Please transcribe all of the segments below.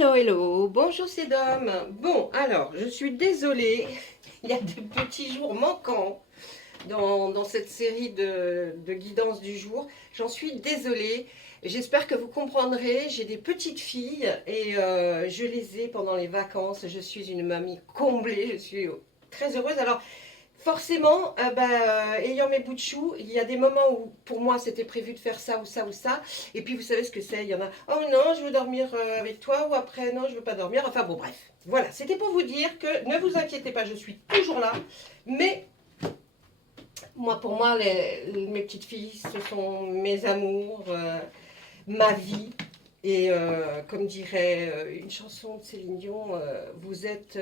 Hello, hello, bonjour c'est Dom. Bon, alors, je suis désolée, il y a des petits jours manquants dans cette série de guidance du jour. J'en suis désolée, j'espère que vous comprendrez. J'ai des petites filles et je les ai pendant les vacances. Je suis une mamie comblée, je suis très heureuse. Alors, forcément, ayant mes bouts de chou, il y a des moments où pour moi c'était prévu de faire ça ou ça ou ça. Et puis vous savez ce que c'est, il y en a, oh non, je veux dormir avec toi, ou après, non, je veux pas dormir. Enfin bon, bref. Voilà, c'était pour vous dire que ne vous inquiétez pas, je suis toujours là. Mais moi, pour moi, mes petites filles, ce sont mes amours, ma vie. Et comme dirait une chanson de Céline Dion, vous êtes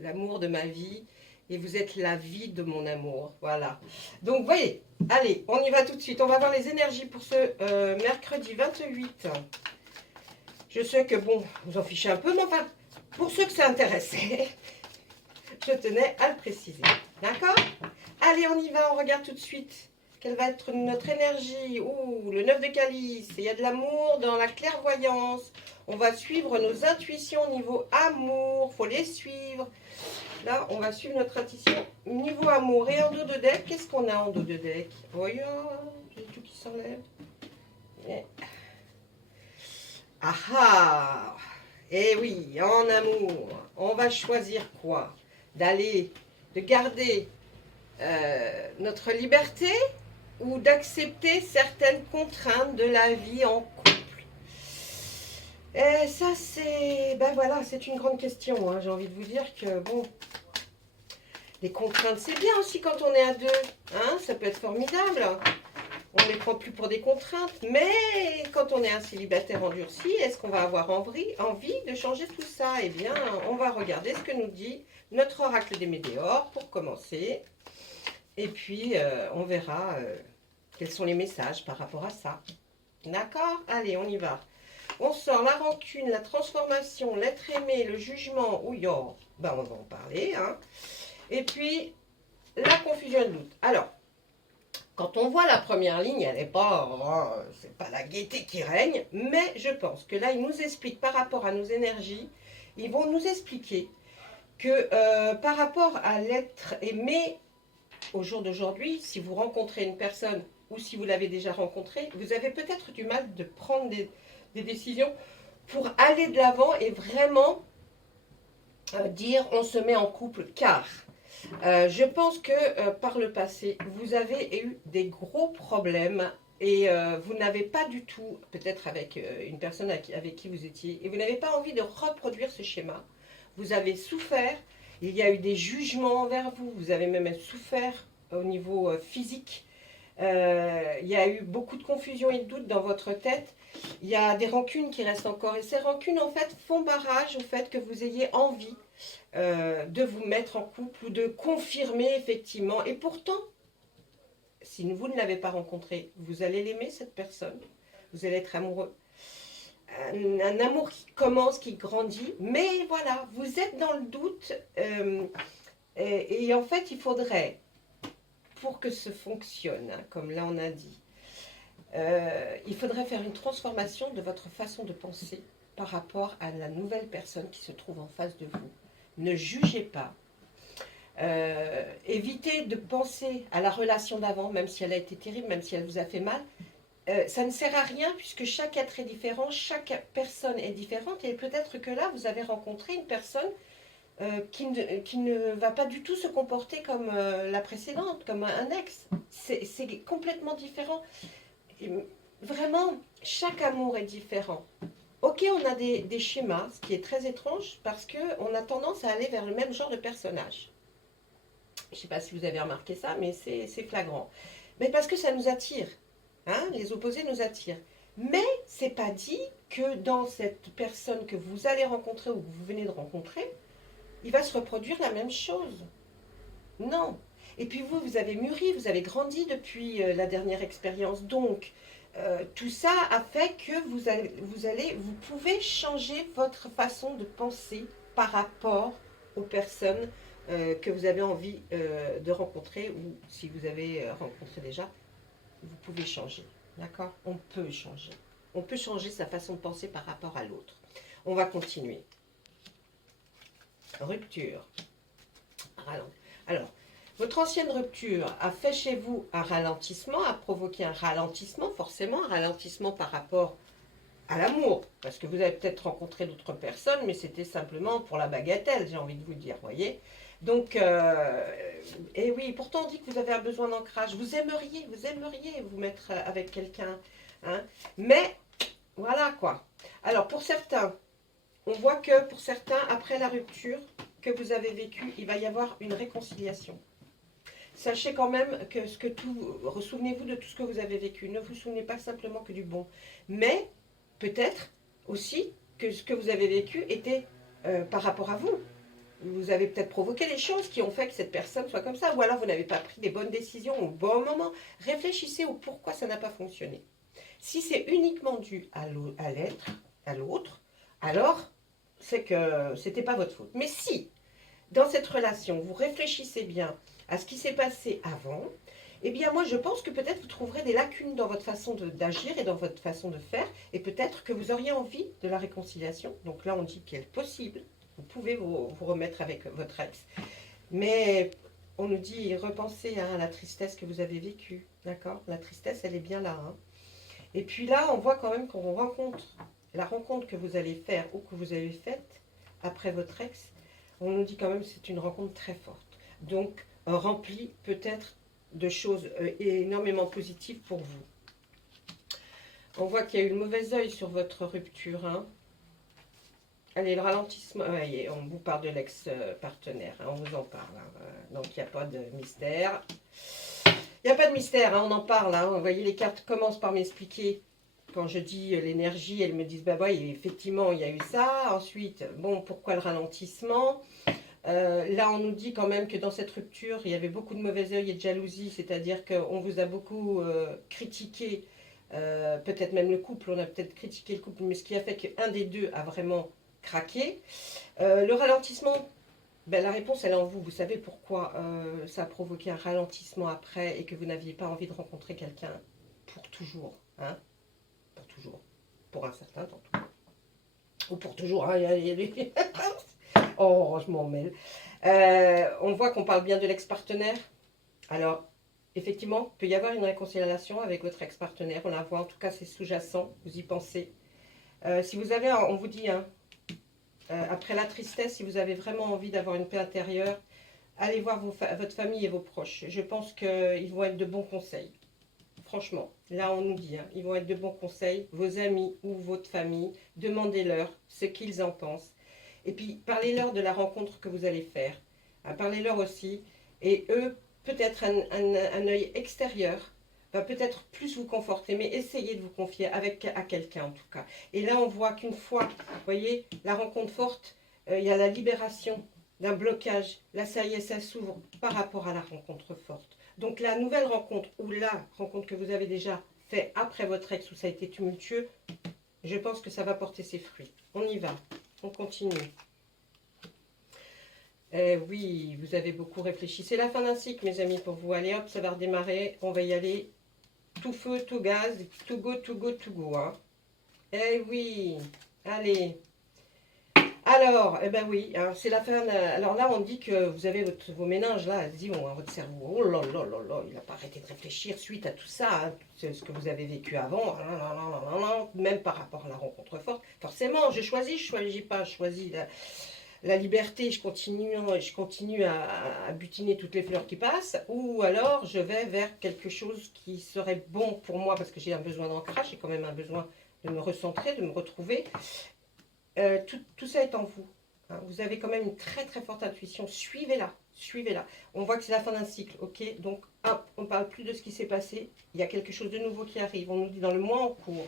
l'amour de ma vie et vous êtes la vie de mon amour. Voilà. Donc, vous voyez, allez, on y va tout de suite. On va voir les énergies pour ce mercredi 28. Je sais que, bon, vous en fichez un peu, mais enfin, pour ceux que ça intéressait, je tenais à le préciser. D'accord? Allez, on y va, on regarde tout de suite. Quelle va être notre énergie? Ouh, le 9 de calice. Il y a de l'amour dans la clairvoyance. On va suivre nos intuitions au niveau amour. Il faut les suivre. Là, on va suivre notre intuition niveau amour. Et en dos de deck, qu'est-ce qu'on a en dos de deck? Voyons, j'ai tout qui s'enlève. Ah ah! Eh oui, en amour, on va choisir quoi? De garder notre liberté ou d'accepter certaines contraintes de la vie en couple. Et ça, c'est voilà, c'est une grande question. Hein. J'ai envie de vous dire que bon, les contraintes, c'est bien aussi quand on est à deux. Hein, ça peut être formidable. On ne les prend plus pour des contraintes. Mais quand on est un célibataire endurci, est-ce qu'on va avoir envie de changer tout ça? Eh bien, on va regarder ce que nous dit notre oracle des météores pour commencer. Et puis, on verra quels sont les messages par rapport à ça. D'accord? Allez, on y va. On sort la rancune, la transformation, l'être aimé, le jugement. Ouh, on va en parler. Hein. Et puis, la confusion et le doute. Alors, quand on voit la première ligne, elle n'est pas, c'est pas la gaieté qui règne, mais je pense que là, ils nous expliquent par rapport à nos énergies, ils vont nous expliquer que par rapport à l'être aimé, au jour d'aujourd'hui, si vous rencontrez une personne ou si vous l'avez déjà rencontrée, vous avez peut-être du mal de prendre des décisions pour aller de l'avant et vraiment dire on se met en couple car je pense que par le passé, vous avez eu des gros problèmes et vous n'avez pas du tout, peut-être avec une personne avec qui vous étiez, et vous n'avez pas envie de reproduire ce schéma. Vous avez souffert, il y a eu des jugements envers vous, vous avez même souffert au niveau physique. Il y a eu beaucoup de confusion et de doutes dans votre tête. Il y a des rancunes qui restent encore. Et ces rancunes, en fait, font barrage au fait que vous ayez envie de vous mettre en couple ou de confirmer effectivement. Et pourtant, si vous ne l'avez pas rencontré, vous allez l'aimer, cette personne. Vous allez être amoureux. Un amour qui commence, qui grandit. Mais voilà, vous êtes dans le doute. Et en fait, il faudrait, pour que ce fonctionne, hein, comme là on a dit, il faudrait faire une transformation de votre façon de penser par rapport à la nouvelle personne qui se trouve en face de vous. Ne jugez pas. Évitez de penser à la relation d'avant, même si elle a été terrible, même si elle vous a fait mal. Ça ne sert à rien puisque chaque être est différent, chaque personne est différente et peut-être que là, vous avez rencontré une personne qui ne va pas du tout se comporter comme la précédente, comme un ex. C'est complètement différent. Et vraiment, chaque amour est différent. Ok, on a des schémas, ce qui est très étrange parce qu'on a tendance à aller vers le même genre de personnage. Je ne sais pas si vous avez remarqué ça, mais c'est flagrant. Mais parce que ça nous attire. Hein, les opposés nous attirent. Mais c'est pas dit que dans cette personne que vous allez rencontrer ou que vous venez de rencontrer, il va se reproduire la même chose. Non. Et puis vous, vous avez mûri, vous avez grandi depuis la dernière expérience. Donc, tout ça a fait que vous pouvez changer votre façon de penser par rapport aux personnes que vous avez envie de rencontrer ou si vous avez rencontré déjà, vous pouvez changer. D'accord? On peut changer. On peut changer sa façon de penser par rapport à l'autre. On va continuer. Rupture. Alors, votre ancienne rupture a fait chez vous un ralentissement, a provoqué un ralentissement, forcément, un ralentissement par rapport à l'amour, parce que vous avez peut-être rencontré d'autres personnes, mais c'était simplement pour la bagatelle, j'ai envie de vous dire, voyez. Donc, et oui, pourtant on dit que vous avez un besoin d'ancrage, vous aimeriez vous mettre avec quelqu'un, hein, mais voilà quoi. Alors pour certains, on voit que pour certains, après la rupture que vous avez vécue, il va y avoir une réconciliation. Sachez quand même que souvenez-vous de tout ce que vous avez vécu, ne vous souvenez pas simplement que du bon, mais peut-être aussi que ce que vous avez vécu était par rapport à vous. Vous avez peut-être provoqué des choses qui ont fait que cette personne soit comme ça, ou alors vous n'avez pas pris des bonnes décisions au bon moment. Réfléchissez au pourquoi ça n'a pas fonctionné. Si c'est uniquement dû à l'autre, alors c'est que c'était pas votre faute. Mais si, dans cette relation, vous réfléchissez bien à ce qui s'est passé avant, eh bien moi je pense que peut-être vous trouverez des lacunes dans votre façon d'agir et dans votre façon de faire, et peut-être que vous auriez envie de la réconciliation. Donc là on dit qu'elle est possible, vous pouvez vous remettre avec votre ex. Mais on nous dit repensez à la tristesse que vous avez vécue, d'accord? La tristesse elle est bien là. Hein. Et puis là on voit quand même qu'on rencontre, la rencontre que vous allez faire ou que vous avez faite après votre ex, on nous dit quand même que c'est une rencontre très forte. Donc remplie peut-être de choses énormément positives pour vous. On voit qu'il y a eu le mauvais œil sur votre rupture. Hein. Allez, le ralentissement, on vous parle de l'ex-partenaire, hein, on vous en parle. Hein. Donc il n'y a pas de mystère. Il n'y a pas de mystère, hein, on en parle. Hein. Vous voyez, les cartes commencent par m'expliquer. Quand je dis l'énergie, elles me disent, bah ouais, effectivement, il y a eu ça. Ensuite, bon, pourquoi le ralentissement? Là, on nous dit quand même que dans cette rupture, il y avait beaucoup de mauvais œil et de jalousie, c'est-à-dire qu'on vous a beaucoup critiqué, peut-être même le couple, on a peut-être critiqué le couple, mais ce qui a fait qu'un des deux a vraiment craqué. Le ralentissement, ben, la réponse elle est en vous, vous savez pourquoi ça a provoqué un ralentissement après et que vous n'aviez pas envie de rencontrer quelqu'un pour toujours, hein, pour toujours, pour un certain temps. Ou pour toujours, hein, oh, je m'en mêle. On voit qu'on parle bien de l'ex-partenaire. Alors, effectivement, il peut y avoir une réconciliation avec votre ex-partenaire. On la voit, en tout cas, c'est sous-jacent. Vous y pensez. Si vous avez, on vous dit, hein, après la tristesse, si vous avez vraiment envie d'avoir une paix intérieure, allez voir votre famille et vos proches. Je pense qu'ils vont être de bons conseils. Franchement, là on nous dit, hein, ils vont être de bons conseils. Vos amis ou votre famille, demandez-leur ce qu'ils en pensent. Et puis, parlez-leur de la rencontre que vous allez faire. Parlez-leur aussi. Et eux, peut-être un œil extérieur va peut-être plus vous conforter. Mais essayez de vous confier à quelqu'un en tout cas. Et là, on voit qu'une fois, vous voyez, la rencontre forte, il y a la libération d'un blocage. Là, ça y est, ça s'ouvre par rapport à la rencontre forte. Donc, la nouvelle rencontre ou la rencontre que vous avez déjà fait après votre ex où ça a été tumultueux, je pense que ça va porter ses fruits. On y va. On continue. Oui, vous avez beaucoup réfléchi. C'est la fin d'un cycle, mes amis, pour vous. Allez, hop, ça va redémarrer. On va y aller. Tout feu, tout gaz. Tout go, tout go, tout go. Hein. Eh oui. Allez. Alors, eh ben oui. C'est la fin. Alors là, on dit que vous avez vos méninges, là, elles y vont, hein, votre cerveau. Oh là là là là. Il n'a pas arrêté de réfléchir suite à tout ça. Hein, ce que vous avez vécu avant. Même par rapport à la rencontre forte. Forcément, je choisis pas. Je choisis la liberté, je continue à butiner toutes les fleurs qui passent, ou alors je vais vers quelque chose qui serait bon pour moi, parce que j'ai un besoin d'ancrage, j'ai quand même un besoin de me recentrer, de me retrouver. Tout ça est en vous. Hein. Vous avez quand même une très très forte intuition, suivez-la, suivez-la. On voit que c'est la fin d'un cycle, ok? Donc, hop, on ne parle plus de ce qui s'est passé, il y a quelque chose de nouveau qui arrive. On nous dit dans le mois en cours,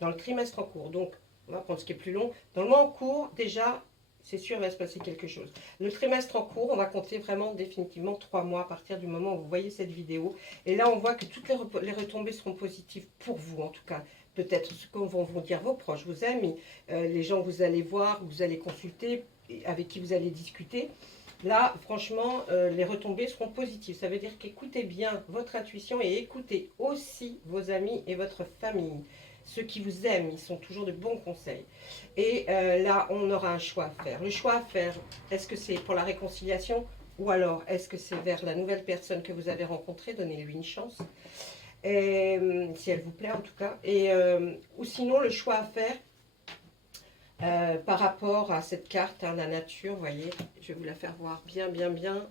dans le trimestre en cours, donc on va prendre ce qui est plus long. Dans le mois en cours, déjà, c'est sûr, il va se passer quelque chose. Le trimestre en cours, on va compter vraiment définitivement 3 mois à partir du moment où vous voyez cette vidéo. Et là, on voit que toutes les retombées seront positives pour vous, en tout cas. Peut-être ce que vont vous dire vos proches, vos amis, les gens que vous allez voir, que vous allez consulter, avec qui vous allez discuter. Là, franchement, les retombées seront positives. Ça veut dire qu'écoutez bien votre intuition et écoutez aussi vos amis et votre famille. Ceux qui vous aiment, ils sont toujours de bons conseils. Et là, on aura un choix à faire. Le choix à faire, est-ce que c'est pour la réconciliation ou alors est-ce que c'est vers la nouvelle personne que vous avez rencontrée? Donnez-lui une chance. Et, si elle vous plaît en tout cas. Et, ou sinon, le choix à faire par rapport à cette carte, hein, la nature, vous voyez, je vais vous la faire voir bien, bien, bien.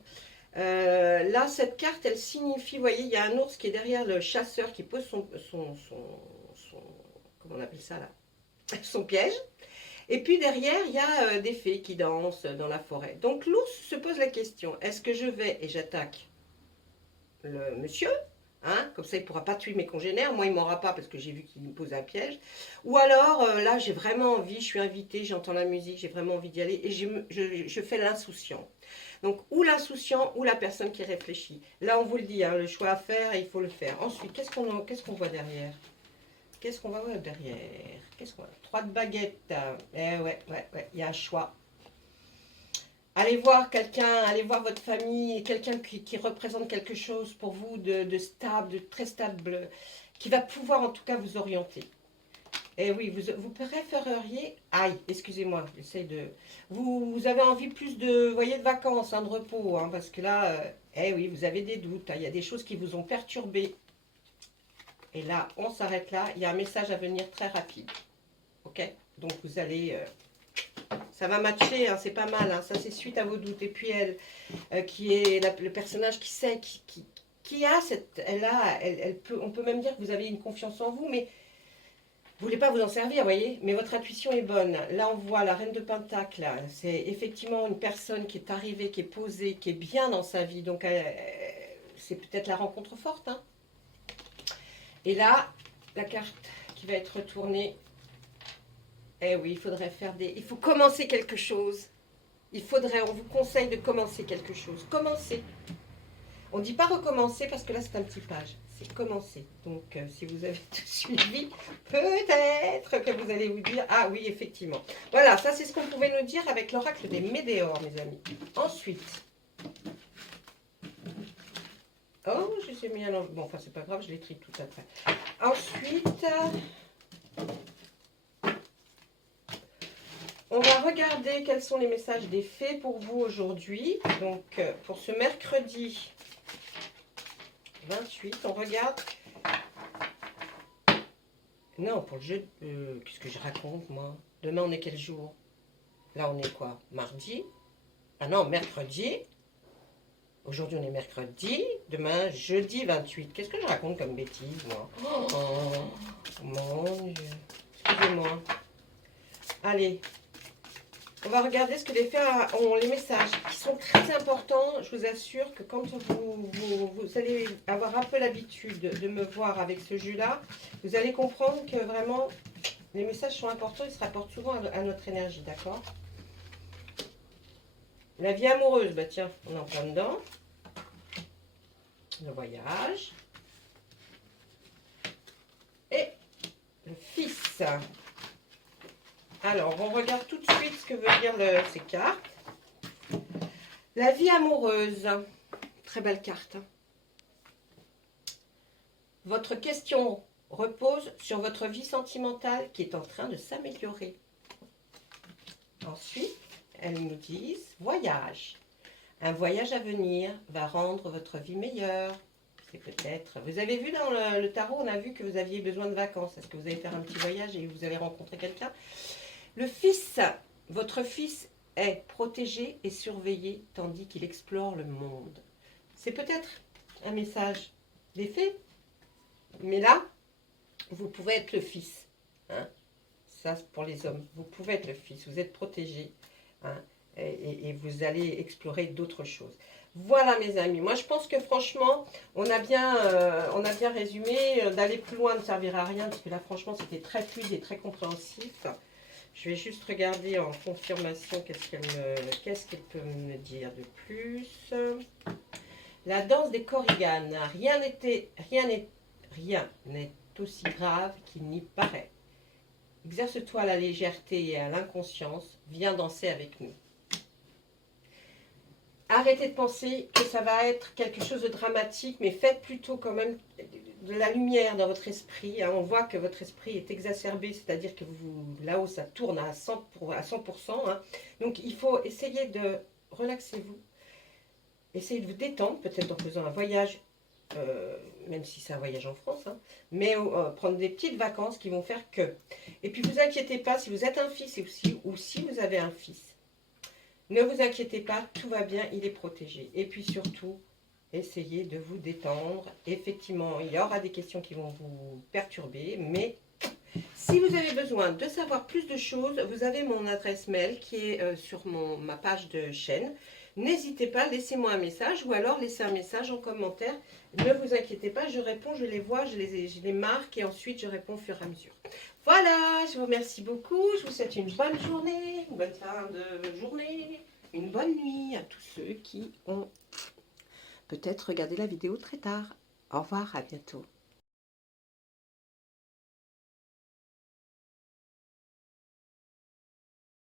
Là, cette carte, elle signifie, vous voyez, il y a un ours qui est derrière le chasseur qui pose comment on appelle ça là? Son piège. Et puis derrière, il y a des fées qui dansent dans la forêt. Donc l'ours se pose la question, est-ce que je vais et j'attaque le monsieur, hein, comme ça il ne pourra pas tuer mes congénères, moi il ne m'aura pas parce que j'ai vu qu'il me posait un piège. Ou alors là j'ai vraiment envie, je suis invitée, j'entends la musique, j'ai vraiment envie d'y aller et je fais l'insouciant. Donc ou l'insouciant ou la personne qui réfléchit. Là on vous le dit, hein, le choix à faire et il faut le faire. Ensuite, qu'est-ce qu'on voit derrière? Qu'est-ce qu'on va voir derrière? Qu'est-ce qu'on voit? 3 de baguettes. Eh ouais, il y a un choix. Allez voir quelqu'un, allez voir votre famille, quelqu'un qui représente quelque chose pour vous de stable, de très stable, qui va pouvoir en tout cas vous orienter. Et oui, vous préféreriez... Aïe, excusez-moi, j'essaie de... Vous avez envie plus de, voyez, de vacances, hein, de repos, hein, parce que là, eh oui, vous avez des doutes, hein, il y a des choses qui vous ont perturbé. Et là, on s'arrête là, il y a un message à venir très rapide. Ok? Donc vous allez... ça va matcher, hein, c'est pas mal, hein, ça c'est suite à vos doutes. Et puis elle, qui est le personnage qui sait, qui a cette... Elle peut, on peut même dire que vous avez une confiance en vous, mais vous voulez pas vous en servir, vous voyez, mais votre intuition est bonne. Là, on voit la reine de Pentacle, c'est effectivement une personne qui est arrivée, qui est posée, qui est bien dans sa vie. Donc, c'est peut-être la rencontre forte. Hein. Et là, la carte qui va être retournée. Eh oui, il faudrait faire des... Il faut commencer quelque chose. On vous conseille de commencer quelque chose. Commencer. On ne dit pas recommencer parce que là, c'est un petit page. C'est commencer. Donc, si vous avez tout suivi, peut-être que vous allez vous dire, ah oui, effectivement. Voilà, ça, c'est ce qu'on pouvait nous dire avec l'oracle des Médéors, mes amis. Ensuite. Oh, je les ai mis à l'envers. Bon, enfin, c'est pas grave, je les trie tout après. Ensuite, on va regarder quels sont les messages des fées pour vous aujourd'hui. Donc, pour ce mercredi 28, on regarde. Non, pour le jeu, qu'est-ce que je raconte, moi? Demain, on est quel jour? Là, on est quoi? Mardi? Ah non, mercredi. Aujourd'hui, on est mercredi. Demain, jeudi 28. Qu'est-ce que je raconte comme bêtise, moi? Oh, mon Dieu. Excusez-moi. Allez. On va regarder ce que les fées ont, les messages qui sont très importants. Je vous assure que quand vous allez avoir un peu l'habitude de me voir avec ce jus-là, vous allez comprendre que vraiment, les messages sont importants. Ils se rapportent souvent à notre énergie, d'accord? La vie amoureuse, bah tiens, on est en plein dedans. Le voyage. Et le fils. Alors, on regarde tout de suite ce que veut dire ces cartes. La vie amoureuse. Très belle carte. Votre question repose sur votre vie sentimentale qui est en train de s'améliorer. Ensuite, elles nous disent voyage. Un voyage à venir va rendre votre vie meilleure. C'est peut-être... Vous avez vu dans le tarot, on a vu que vous aviez besoin de vacances. Est-ce que vous allez faire un petit voyage et vous allez rencontrer quelqu'un? Le fils, votre fils est protégé et surveillé tandis qu'il explore le monde. C'est peut-être un message des fées, mais là, vous pouvez être le fils. Hein? Ça, c'est pour les hommes. Vous pouvez être le fils, vous êtes protégé. Hein? Et vous allez explorer d'autres choses. Voilà mes amis, moi je pense que franchement, on a bien résumé. D'aller plus loin ne servira à rien, parce que là franchement c'était très fluide et très compréhensif. Je vais juste regarder en confirmation qu'est-ce qu'elle peut me dire de plus. La danse des Korrigan. Rien n'est aussi grave qu'il n'y paraît. Exerce-toi à la légèreté et à l'inconscience. Viens danser avec nous. arrêtez de penser que ça va être quelque chose de dramatique, mais faites plutôt quand même de la lumière dans votre esprit. Hein. On voit que votre esprit est exacerbé, c'est-à-dire que là-haut, ça tourne à 100%. Hein. Donc, il faut essayer de relaxer-vous. Essayez de vous détendre, peut-être en faisant un voyage, même si c'est un voyage en France, hein, mais prendre des petites vacances qui vont faire que. Et puis, vous inquiétez pas, si vous êtes un fils ou si vous avez un fils, ne vous inquiétez pas, tout va bien, il est protégé. Et puis surtout, essayez de vous détendre. Effectivement, il y aura des questions qui vont vous perturber, mais si vous avez besoin de savoir plus de choses, vous avez mon adresse mail qui est sur ma page de chaîne. N'hésitez pas, laissez-moi un message ou alors laissez un message en commentaire. Ne vous inquiétez pas, je réponds, je les vois, je les marque et ensuite je réponds au fur et à mesure. Voilà, je vous remercie beaucoup. Je vous souhaite une bonne journée, une bonne fin de journée, une bonne nuit à tous ceux qui ont peut-être regardé la vidéo très tard. Au revoir, à bientôt.